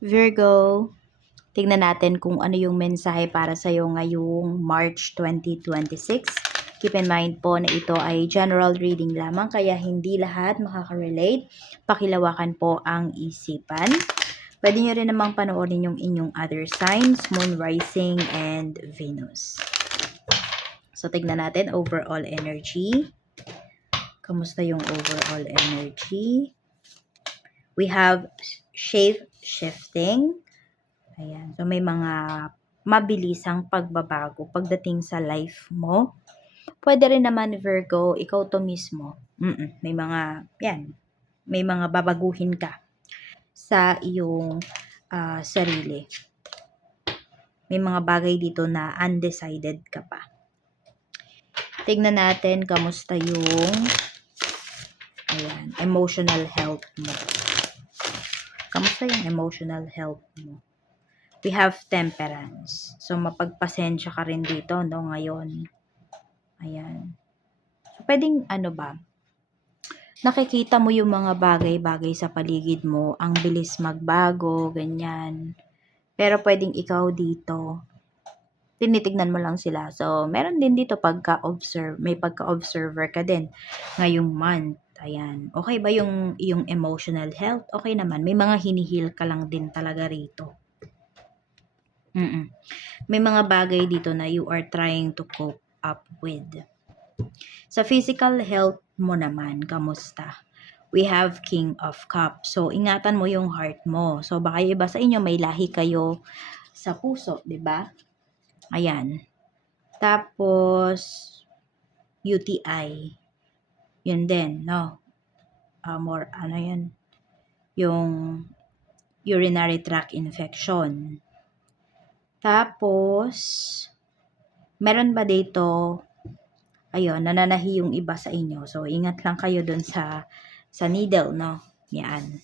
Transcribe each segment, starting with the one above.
Virgo, tingnan natin kung ano yung mensahe para sa'yo ngayong March 2026. Keep in mind po na ito ay general reading lamang kaya hindi lahat makaka-relate. Pakilawakan po ang isipan. Pwede nyo rin namang panoorin yung inyong other signs, Moon, Rising, and Venus. So, tignan natin overall energy. Kamusta yung overall energy? We have shape-shifting. Ayan. So, may mga mabilisang pagbabago pagdating sa life mo. Pwede rin naman, Virgo, ikaw to mismo. May mga, yan, may mga babaguhin ka sa iyong sarili. May mga bagay dito na undecided ka pa. Tignan natin kamusta yung emotional health mo. Kamusta yung emotional health mo? We have temperance. So, mapagpasensya ka rin dito, no, ngayon. Ayan. So, pwedeng, nakikita mo yung mga bagay-bagay sa paligid mo, ang bilis magbago, ganyan. Pero pwedeng ikaw dito, tinitignan mo lang sila. So, meron din dito may pagka-observer ka din ngayong month. Ayan. Okay ba yung emotional health? Okay naman. May mga hinihil ka lang din talaga rito. May mga bagay dito na you are trying to cope up with. Sa physical health mo naman, kamusta? We have King of Cups. So, ingatan mo yung heart mo. So, baka yung iba sa inyo may lahi kayo sa puso, 'di ba? Ayan. Tapos, UTI. Yun din, no? Yung urinary tract infection. Tapos, meron ba dito, nananahi yung iba sa inyo. So, ingat lang kayo dun sa needle, no? Yan.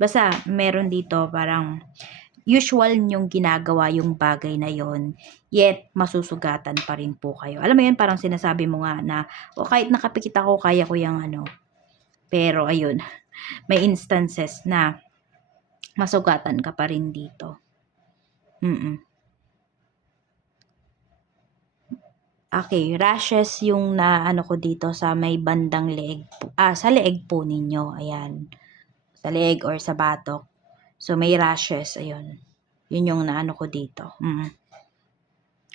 Basta, meron dito parang usual nyong ginagawa yung bagay na yon, yet masusugatan pa rin po kayo. Alam mo yun, parang sinasabi mo nga na, kahit nakapikit ako, kaya ko yung Pero, ayun, may instances na masugatan ka pa rin dito. Okay, rashes yung ko dito sa may bandang leeg po. Sa leeg po ninyo, ayan. Sa leeg or sa batok. So, may rashes, ayun. Yun yung ko dito.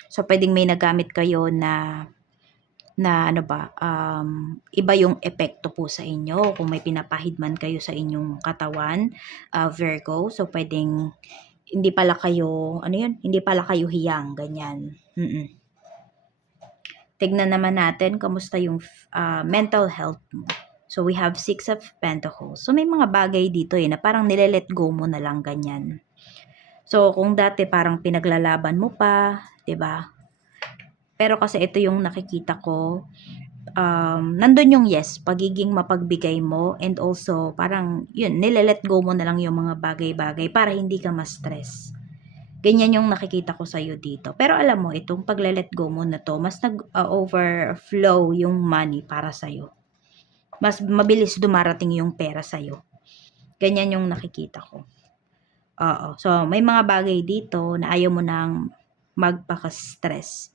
So, pwedeng may nagamit kayo na iba yung epekto po sa inyo. Kung may pinapahid man kayo sa inyong katawan, Virgo. So, pwedeng hindi pala kayo hiyang, ganyan. Tignan naman natin kamusta yung mental health mo. So, we have 6 of Pentacles. So, may mga bagay dito na parang nile-let go mo na lang ganyan. So, kung dati parang pinaglalaban mo pa, 'di ba? Pero kasi ito yung nakikita ko, nandun yung pagiging mapagbigay mo, and also parang yun, nile-let go mo na lang yung mga bagay-bagay para hindi ka ma-stress. Ganyan yung nakikita ko sa'yo dito. Pero alam mo, itong pagle-let go mo na to, mas nag-overflow yung money para sa'yo. Mas mabilis dumarating yung pera sa'yo. Ganyan yung nakikita ko. Oo. So, may mga bagay dito na ayaw mo nang magpaka-stress.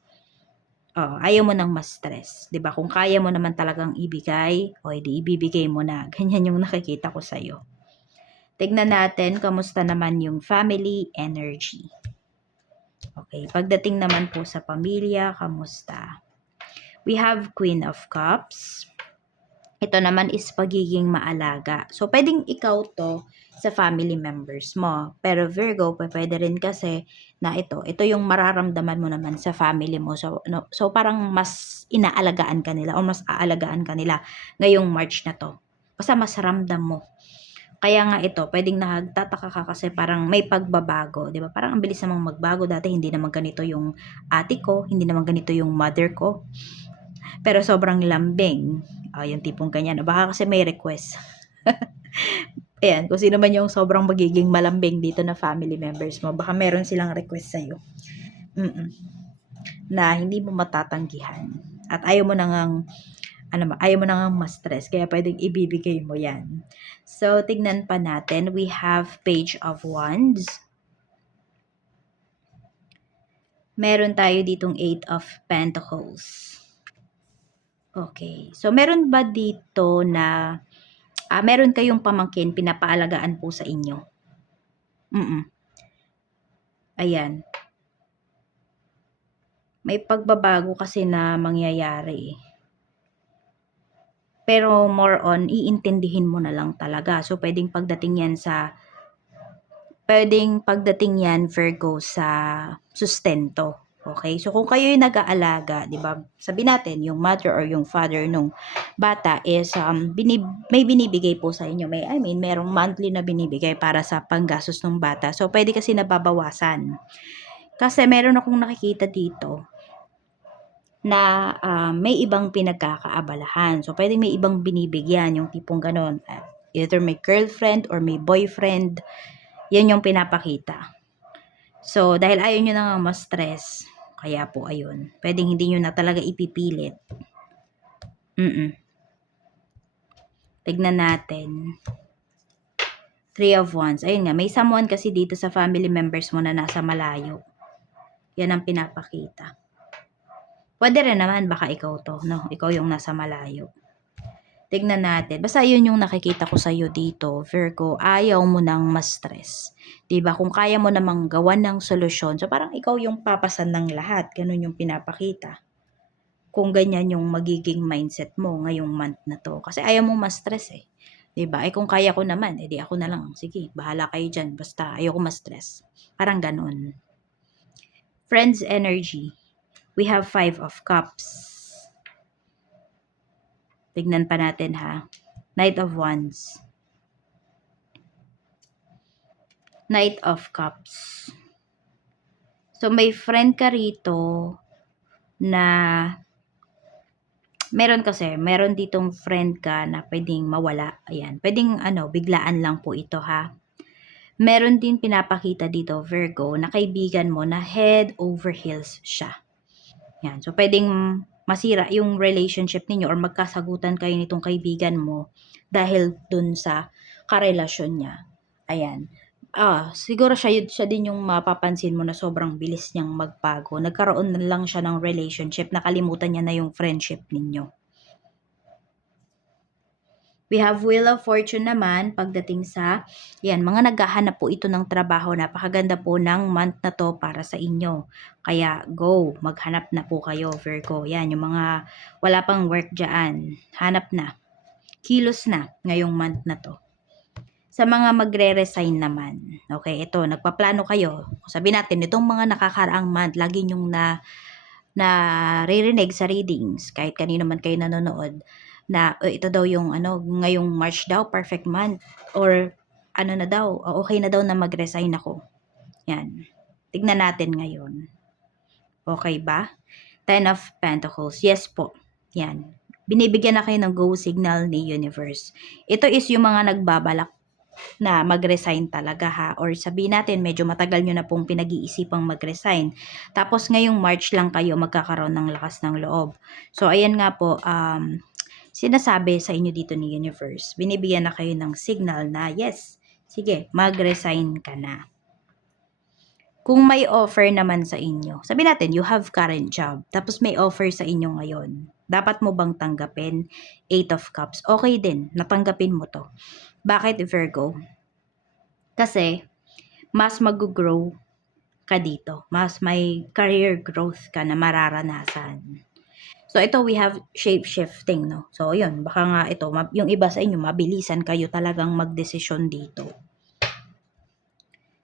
Ayaw mo nang ma-stress. 'Di ba? Kung kaya mo naman talagang ibigay, edi ibibigay mo na. Ganyan yung nakikita ko sa'yo. Tignan natin, kamusta naman yung family energy. Okay, pagdating naman po sa pamilya, kamusta? We have Queen of Cups. Ito naman is pagiging maalaga. So, pwedeng ikaw to sa family members mo. Pero Virgo, pwede rin kasi na ito yung mararamdaman mo naman sa family mo. So parang mas inaalagaan ka nila o mas aalagaan ka nila ngayong March na to. Basta mas ramdam mo. Kaya nga ito, pwedeng nagtataka ka kasi parang may pagbabago, 'di ba? Parang ang bilis namang magbago. Dati hindi naman ganito yung ate ko, hindi naman ganito yung mother ko. Pero sobrang lambing. Yung tipong ganyan. Baka kasi may request. Ayan, kung sino man yung sobrang magiging malambing dito na family members mo, baka meron silang request sa'yo. Na hindi mo matatanggihan. At ayaw mo nang ayaw mo na ngang ma-stress, kaya pwedeng ibibigay mo yan. So, tignan pa natin. We have Page of Wands. Meron tayo ditong Eight of Pentacles. Okay. So, meron ba dito na meron kayong pamangkin pinapaalagaan po sa inyo? Ayan. May pagbabago kasi na mangyayari. Pero more on, iintindihin mo na lang talaga. So, pwedeng pagdating yan, Virgo, sa sustento. Okay? So, kung kayo yung nag-aalaga, di ba, sabi natin, yung mother or yung father nung bata is, may binibigay po sa inyo. Merong monthly na binibigay para sa panggastos ng bata. So, pwede kasi nababawasan. Kasi meron akong nakikita dito na may ibang pinagkakaabalahan. So, pwedeng may ibang binibigyan, yung tipong ganon. Either may girlfriend or may boyfriend, yan yung pinapakita. So, dahil ayaw nyo na nga ma-stress, kaya po ayun, pwedeng hindi nyo na talaga ipipilit. Tignan natin. Three of Wands. Ayun nga, may someone kasi dito sa family members mo na nasa malayo. Yan ang pinapakita. Pwede rin naman, baka ikaw to, no? Ikaw yung nasa malayo. Tignan natin. Basta yun yung nakikita ko sa'yo dito, Virgo. Ayaw mo nang ma-stress. Diba? Kung kaya mo namang gawan ng solusyon, so parang ikaw yung papasan ng lahat. Ganun yung pinapakita. Kung ganyan yung magiging mindset mo ngayong month na to. Kasi ayaw mong ma-stress eh. Diba? Kung kaya ko naman, edi ako na lang. Sige, bahala kayo dyan. Basta ayaw ko ma-stress. Parang ganun. Friends energy. We have Five of Cups. Tignan pa natin ha. Knight of Wands. Knight of Cups. So, may friend ka rito na meron ditong friend ka na pwedeng mawala. Ayan. Pwedeng biglaan lang po ito ha. Meron din pinapakita dito, Virgo, na kaibigan mo na head over heels siya. Yan. So, pwedeng masira yung relationship ninyo or magkasagutan kayo nitong kaibigan mo dahil dun sa karelasyon niya. Ayan. Siguro siya din yung mapapansin mo na sobrang bilis niyang magbago. Nagkaroon na lang siya ng relationship, nakalimutan niya na yung friendship ninyo. We have Wheel of Fortune naman pagdating sa, mga naghahanap po ito ng trabaho. Napakaganda po ng month na to para sa inyo. Kaya go, maghanap na po kayo, Virgo. Yan, yung mga wala pang work dyan, hanap na. Kilos na ngayong month na to. Sa mga magre-resign naman, okay, ito, nagpaplano kayo. Sabi natin, itong mga nakakaraang month, lagi nyong naririnig sa readings, kahit kanino man kayo nanonood, na ito daw yung ngayong March daw, perfect month. Or na daw, okay na daw na mag-resign ako. Yan. Tignan natin ngayon. Okay ba? Ten of Pentacles. Yes po. Yan. Binibigyan na kayo ng go signal ni Universe. Ito is yung mga nagbabalak na mag-resign talaga ha, or sabihin natin medyo matagal nyo na pong pinag-iisipang mag-resign, tapos ngayong March lang kayo magkakaroon ng lakas ng loob. So ayan nga po, sinasabi sa inyo dito ni Universe, binibigyan na kayo ng signal na yes, sige, mag-resign ka na. Kung may offer naman sa inyo, sabi natin you have current job, tapos may offer sa inyo ngayon, dapat mo bang tanggapin? Eight of Cups, okay din, natanggapin mo to. Bakit, Virgo? Kasi mas mag-grow ka dito. Mas may career growth ka na mararanasan. So, ito we have shape-shifting, no? So, yun. Baka nga ito, yung iba sa inyo, mabilisan kayo talagang magdesisyon dito.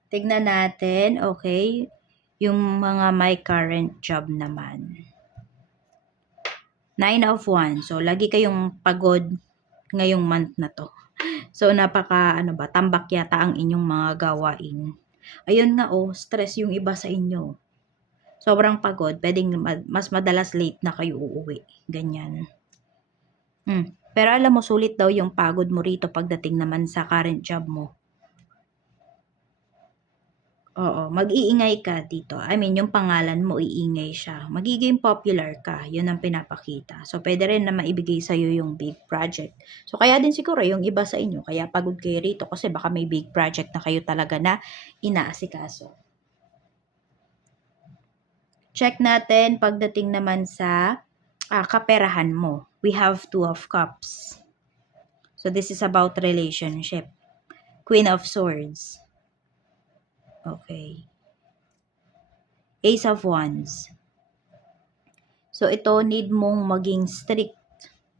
Tignan natin, okay? Yung mga may current job naman. Nine of Wands. So, lagi kayong pagod ngayong month na to. So, tambak yata ang inyong mga gawain. Ayun nga stress yung iba sa inyo. Sobrang pagod, pwedeng mas madalas late na kayo uuwi. Ganyan. Pero alam mo, sulit daw yung pagod mo rito pagdating naman sa current job mo. Oo, mag-iingay ka dito. I mean, yung pangalan mo, iingay siya. Magiging popular ka. Yun ang pinapakita. So, pwede rin na maibigay sa'yo yung big project. So, kaya din siguro yung iba sa inyo, kaya pagod kayo rito kasi baka may big project na kayo talaga na inaasikaso. Check natin pagdating naman sa kaperahan mo. We have Two of Cups. So, this is about relationship. Queen of Swords. Okay. Ace of Wands. So, ito, need mong maging strict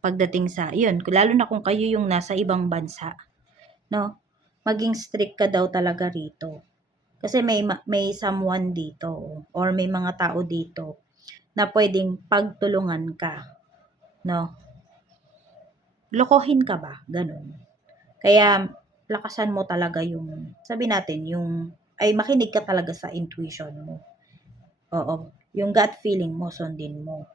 pagdating sa, yun, lalo na kung kayo yung nasa ibang bansa, no? Maging strict ka daw talaga rito. Kasi may someone dito, or may mga tao dito, na pwedeng pagtulungan ka, no? Lokohin ka ba? Ganun. Kaya, lakasan mo talaga yung, sabi natin, makinig ka talaga sa intuition mo. Oo. Yung gut feeling mo, sundin mo.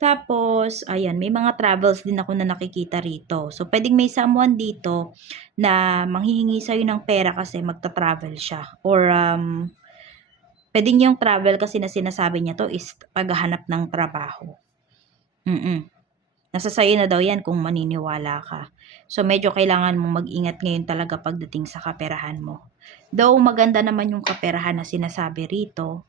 Tapos, ayan, may mga travels din ako na nakikita rito. So, pwedeng may someone dito na manghihingi sa'yo ng pera kasi magta-travel siya. Or, pwedeng yung travel kasi na sinasabi niya to is paghahanap ng trabaho. Nasa sa'yo na daw yan kung maniniwala ka. So, medyo kailangan mong mag-ingat ngayon talaga pagdating sa kaperahan mo. Though maganda naman yung kaperahan na sinasabi rito,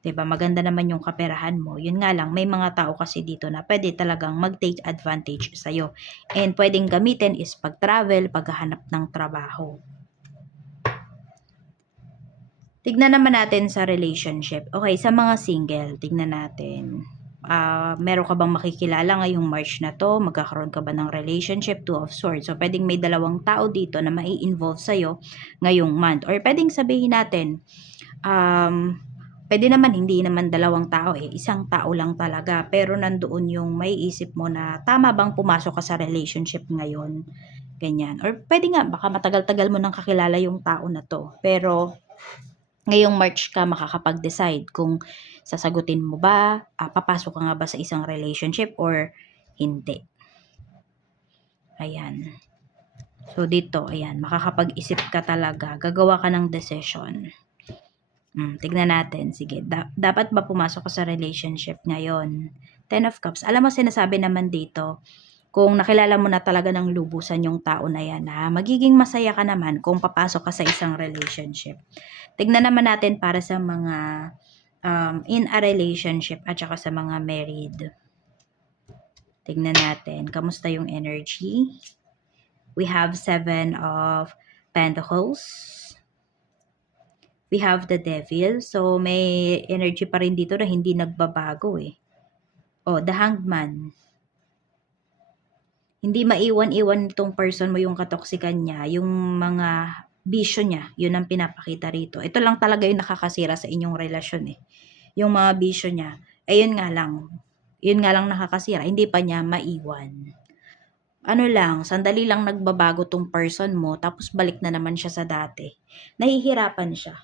'di ba? Maganda naman yung kaperahan mo. Yun nga lang, may mga tao kasi dito na pwede talagang mag-take advantage sa'yo. And pwedeng gamitin is pag-travel, paghahanap ng trabaho. Tignan naman natin sa relationship. Okay, sa mga single, tignan natin. Meron ka bang makikilala ngayong March na to? Magkakaroon ka ba ng relationship? Two of Swords. So, pwedeng may dalawang tao dito na mai-involve sa'yo ngayong month. Or pwedeng sabihin natin, pwede naman hindi naman dalawang tao isang tao lang talaga. Pero nandoon yung may isip mo na tama bang pumasok ka sa relationship ngayon? Ganyan. Or pwede nga, baka matagal-tagal mo nang kakilala yung tao na to. Pero ngayong March ka makakapag-decide kung sasagutin mo ba, papasok ka nga ba sa isang relationship or hindi. Ayan. So, dito, ayan, makakapag-isip ka talaga. Gagawa ka ng decision. Tignan natin. Sige, dapat ba pumasok ka sa relationship ngayon? Ten of Cups. Alam mo, sinasabi naman dito, kung nakilala mo na talaga ng lubusan yung tao na yan, magiging masaya ka naman kung papasok ka sa isang relationship. Tignan naman natin para sa mga in a relationship at saka sa mga married. Tignan natin, kamusta yung energy? We have 7 of Pentacles. We have the Devil. So, may energy pa rin dito na hindi nagbabago The Hanged Man. Hindi maiwan-iwan itong person mo yung katoksikan niya, yung mga bisyo niya, yun ang pinapakita rito. Ito lang talaga yung nakakasira sa inyong relasyon Yung mga bisyo niya, yun nga lang nakakasira, hindi pa niya maiwan. Ano lang, sandali lang nagbabago tong person mo, tapos balik na naman siya sa dati. Nahihirapan siya.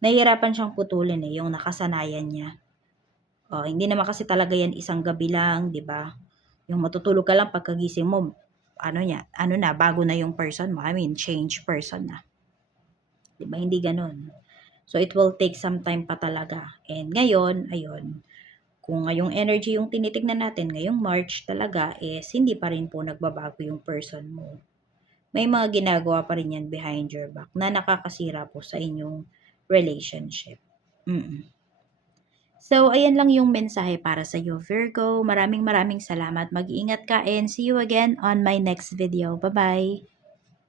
Nahihirapan siyang putulin yung nakasanayan niya. Hindi naman kasi talaga yan isang gabi lang, di ba? Yung matutulog ka lang pagkagising mo, bago na yung person mo. I mean, change person na. Di ba? Hindi ganun. So, it will take some time pa talaga. And ngayon, ayun, kung ngayong energy yung tinitignan natin, ngayong March talaga hindi pa rin po nagbabago yung person mo. May mga ginagawa pa rin yan behind your back na nakakasira po sa inyong relationship. So, ayan lang yung mensahe para sa iyo, Virgo. Maraming salamat. Mag-iingat ka and see you again on my next video. Bye-bye!